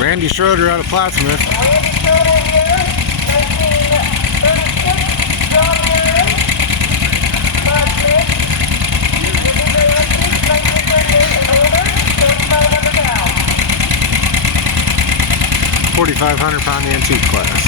Randy Schroeder out of Plattsmouth. Randy Schroeder here, 1936 John Deere, Plattsmouth. This is the antique, 1938 and older, 3,500 pounds. 4,500 pound antique class.